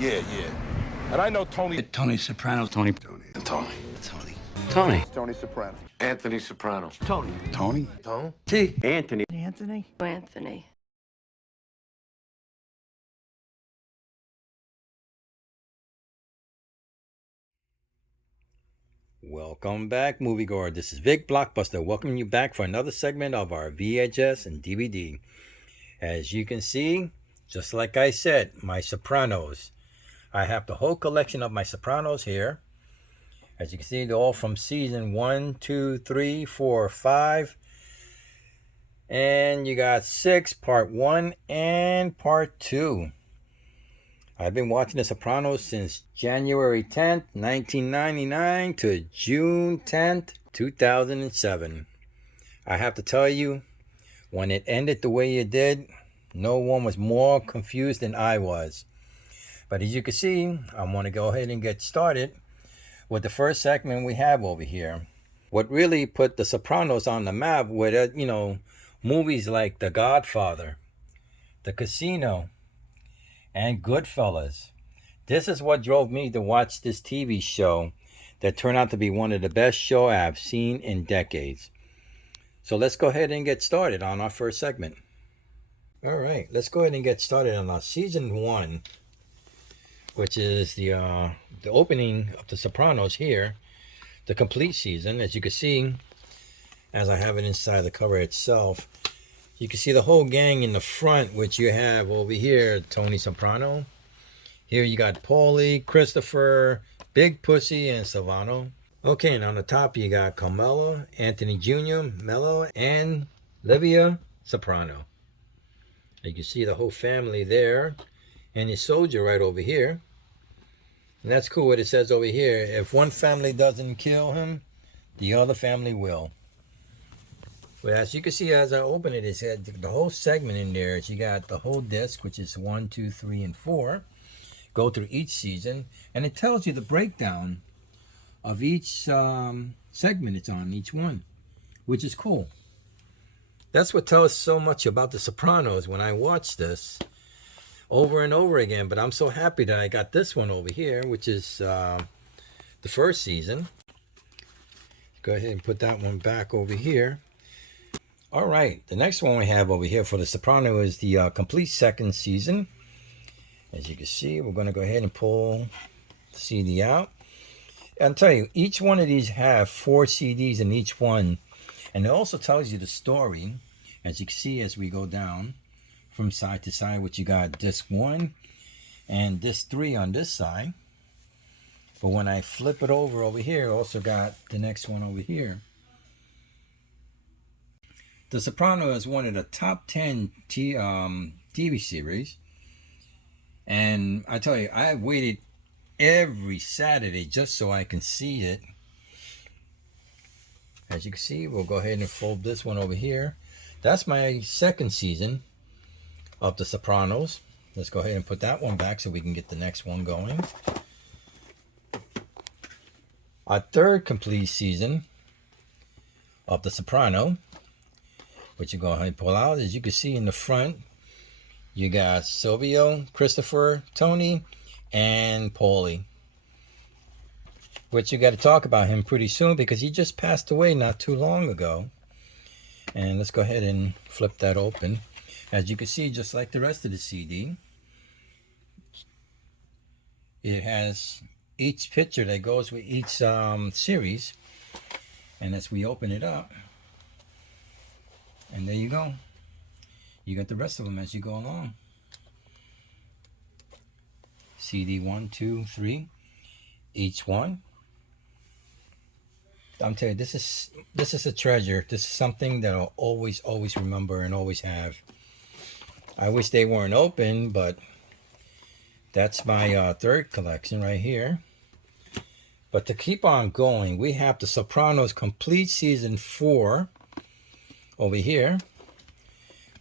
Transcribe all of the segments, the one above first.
Yeah, yeah. And I know Tony. Tony Soprano. Tony. Tony Soprano. Anthony Soprano. Tony. T. Anthony. Anthony. Welcome back, moviegoer. This is Vic Blockbuster, welcoming you back for another segment of our VHS and DVD. As you can see, just like I said, my Sopranos. I have the whole collection of my Sopranos here. As you can see, they're all from season 1, 2, 3, 4, 5. And you got 6, part 1 and part 2. I've been watching The Sopranos since January 10th, 1999 to June 10th, 2007. I have to tell you, when it ended the way it did, no one was more confused than I was. But as you can see, I'm going to go ahead and get started with the first segment we have over here. What really put The Sopranos on the map with, movies like The Godfather, The Casino, and Goodfellas. This is what drove me to watch this TV show that turned out to be one of the best shows I've seen in decades. So let's go ahead and get started on our first segment. All right, let's go ahead and get started on our season 1, which is the opening of The Sopranos here, the complete season. As you can see, as I have it inside the cover itself, you can see the whole gang in the front, which you have over here, Tony Soprano. Here you got Paulie, Christopher, Big Pussy, and Silvano. Okay, and on the top you got Carmelo, Anthony Jr., Mello, and Livia Soprano. You can see the whole family there, and your soldier right over here. And that's cool what it says over here. If one family doesn't kill him, the other family will. Well, as you can see, as I open it, it said the whole segment in there is you got the whole disc, which is 1, 2, 3, and 4. Go through each season, and it tells you the breakdown of each segment it's on, each one, which is cool. That's what tells so much about The Sopranos when I watch this over and over again. But I'm so happy that I got this one over here, which is the first season. Go ahead and put that one back over here. All right, the next one we have over here for The Sopranos is the complete second season. As you can see, we're going to go ahead and pull the CD out. I'll tell you, each one of these have 4 CDs in each one. And it also tells you the story, as you can see as we go down from side to side, which you got disc 1 and disc 3 on this side. But when I flip it over here, also got the next one over here. The Sopranos is one of the top 10 TV series. And I tell you, I waited every Saturday just so I can see it. As you can see, we'll go ahead and fold this one over here. That's my second season of The Sopranos. Let's go ahead and put that one back so we can get the next one going. Our third complete season of The Soprano, which you go ahead and pull out. As you can see in the front, you got Silvio, Christopher, Tony, and Paulie. Which you got to talk about him pretty soon because he just passed away not too long ago. And let's go ahead and flip that open. As you can see, just like the rest of the CD, it has each picture that goes with each series. And as we open it up, and there you go. You got the rest of them as you go along. CD 1, 2, 3, each one. I'm telling you, this is a treasure. This is something that I'll always remember and always have. I wish they weren't open, but that's my third collection right here. But to keep on going, we have The Sopranos complete season 4 over here.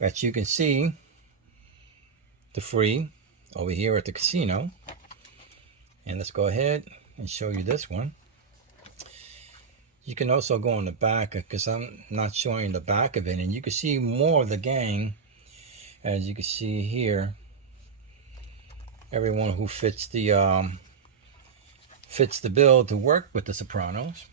As you can see, the free over here at the casino. And let's go ahead and show you this one. You can also go in the back because I'm not showing the back of it, and you can see more of the gang. As you can see here, everyone who fits the bill to work with the Sopranos.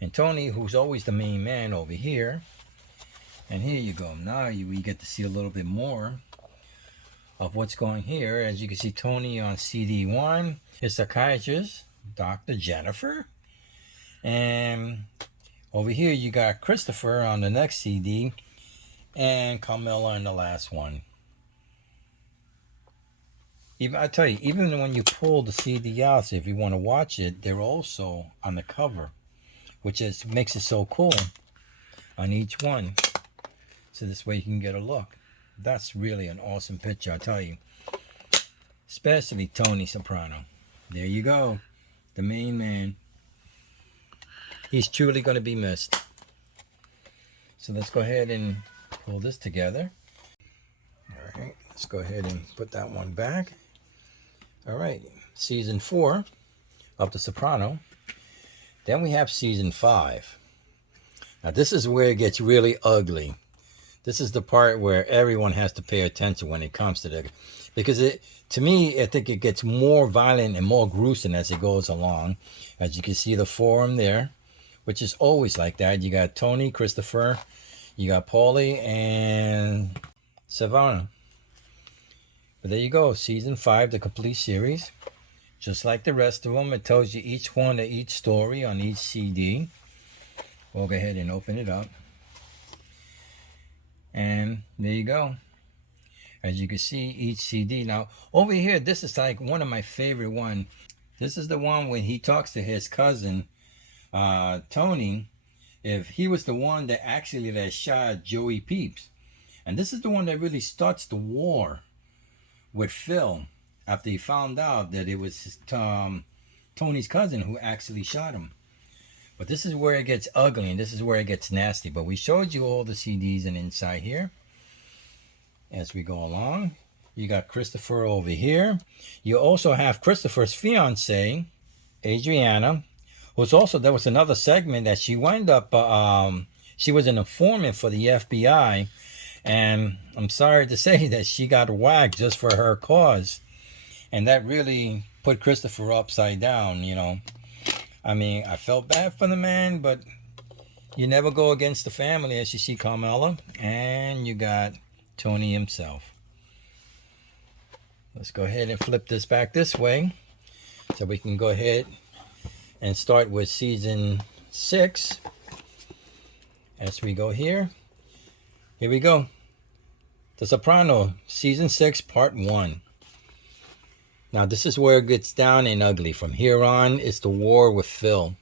And Tony, who's always the main man over here. And here you go. Now we get to see a little bit more of what's going here. As you can see, Tony on CD1, his psychiatrist, Dr. Jennifer. And over here you got Christopher on the next CD, and Carmela in the last one. I tell you, even when you pull the CD out, so if you want to watch it, they're also on the cover, which makes it so cool on each one. So this way you can get a look. That's really an awesome picture, I tell you. Especially Tony Soprano. There you go. The main man. He's truly going to be missed. So let's go ahead and pull this together. All right, let's go ahead and put that one back. All right, season 4 of The Soprano. Then we have season 5. Now this is where it gets really ugly. This is the part where everyone has to pay attention when it comes to that, because to me, I think it gets more violent and more gruesome as it goes along. As you can see, the forum there, which is always like that. You got Tony, Christopher, you got Paulie, and Savannah. But there you go, season 5, the complete series. Just like the rest of them, it tells you each one of each story on each CD. We'll go ahead and open it up. And there you go. As you can see, each CD. Now, over here, this is like one of my favorite one. This is the one when he talks to his cousin, Tony, if he was the one that shot Joey Peeps. And this is the one that really starts the war with Phil after he found out that it was Tony's cousin who actually shot him. But this is where it gets ugly, and this is where it gets nasty. But we showed you all the CDs and inside here. As we go along, you got Christopher over here. You also have Christopher's fiance, Adriana, who's also, there was another segment that she wound up, she was an informant for the FBI. And I'm sorry to say that she got whacked just for her cause. And that really put Christopher upside down, you know. I mean, I felt bad for the man, but you never go against the family. As you see, Carmela, and you got Tony himself. Let's go ahead and flip this back this way so we can go ahead and start with season 6. As we go here we go. The Soprano, season 6, part 1. Now this is where it gets down and ugly. From here on, it's the war with Phil.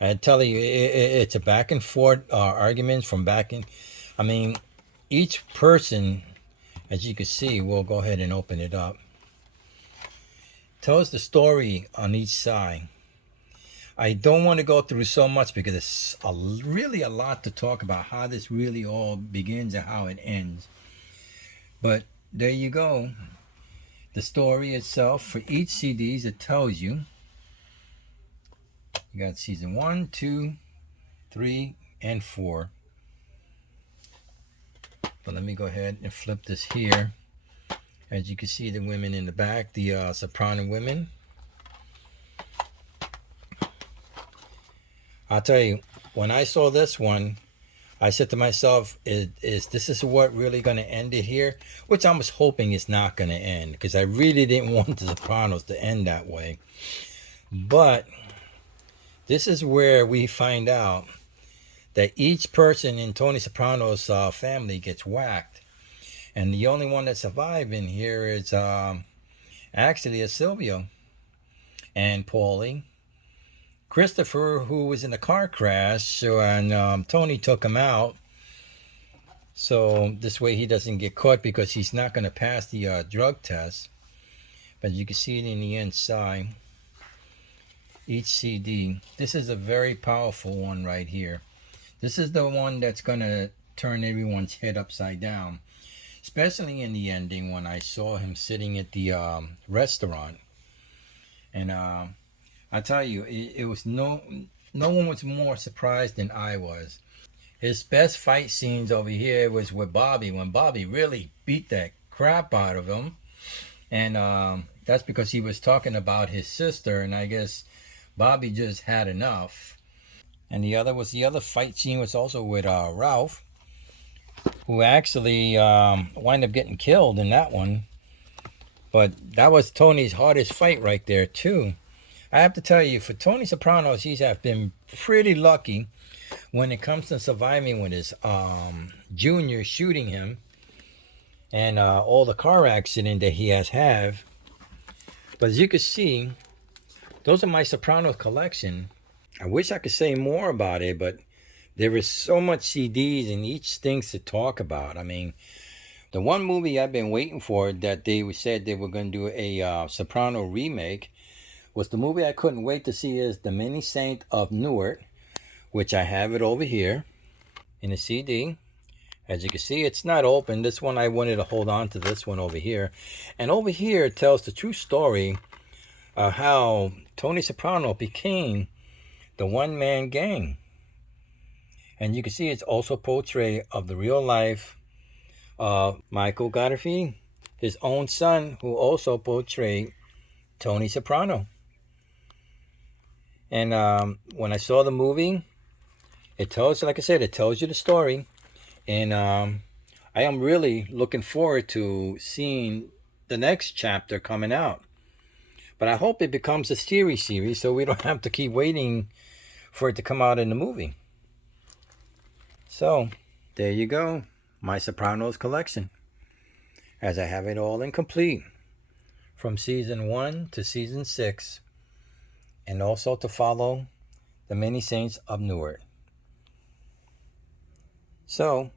I tell you, it's a back and forth argument from I mean, each person, as you can see, we'll go ahead and open it up, tells the story on each side. I don't want to go through so much because it's really a lot to talk about how this really all begins and how it ends. But there you go. The story itself for each CDs, it tells you. You got season 1, 2, 3, and 4. But let me go ahead and flip this here. As you can see, the women in the back, the soprano women. I'll tell you, when I saw this one, I said to myself, is this what really going to end it here? Which I was hoping it's not going to end, because I really didn't want the Sopranos to end that way. But this is where we find out that each person in Tony Soprano's family gets whacked. And the only one that's surviving here is actually Silvio and Paulie. Christopher, who was in a car crash, and Tony took him out. So this way he doesn't get caught, because he's not going to pass the drug test. But you can see it in the inside. Each CD. This is a very powerful one right here. This is the one that's going to turn everyone's head upside down. Especially in the ending when I saw him sitting at the restaurant. And I tell you, it was no one was more surprised than I was. His best fight scenes over here was with Bobby, when Bobby really beat that crap out of him. And that's because he was talking about his sister, and I guess Bobby just had enough. And the other fight scene was also with Ralph, who actually wound up getting killed in that one. But that was Tony's hardest fight right there too. I have to tell you, for Tony Sopranos, he's have been pretty lucky when it comes to surviving with his junior shooting him and all the car accident that he has had. But as you can see, those are my Sopranos collection. I wish I could say more about it, but there is so much CDs and each things to talk about. I mean, the one movie I've been waiting for that they said they were going to do a Soprano remake was the movie I couldn't wait to see is The Many Saints of Newark, which I have it over here in a CD. As you can see, it's not open. This one I wanted to hold on to this one over here. And over here it tells the true story of how Tony Soprano became the one-man gang. And you can see it's also portrait of the real life of Michael Gardefee, his own son, who also portrayed Tony Soprano. And when I saw the movie, it tells, like I said, it tells you the story. And I am really looking forward to seeing the next chapter coming out. But I hope it becomes a series so we don't have to keep waiting for it to come out in the movie. So, there you go. My Sopranos collection. As I have it all incomplete. From season 1 to season 6. And also to follow The Many Saints of Newark. So,